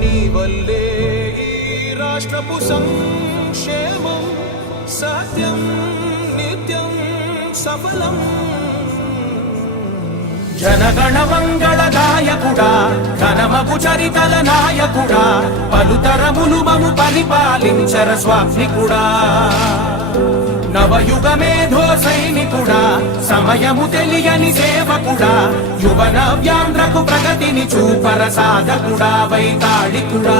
నీ వల్లే ఈ రాష్ట్రపు సంక్షేమం సత్యం నిత్యం సఫలం. జనగణ మంగళ గాయకుడా ఘనమగు చరితల నాయకుడా పలుతరములు మము పరిపాలించర స్వామికుడా. నవయుగ మేధో సైనికుడా సమయము తెలియని సేవకుడా యువన వ్యాంధ్రకు ప్రగతిని చూపర సాధకుడా వైతాళికుడా.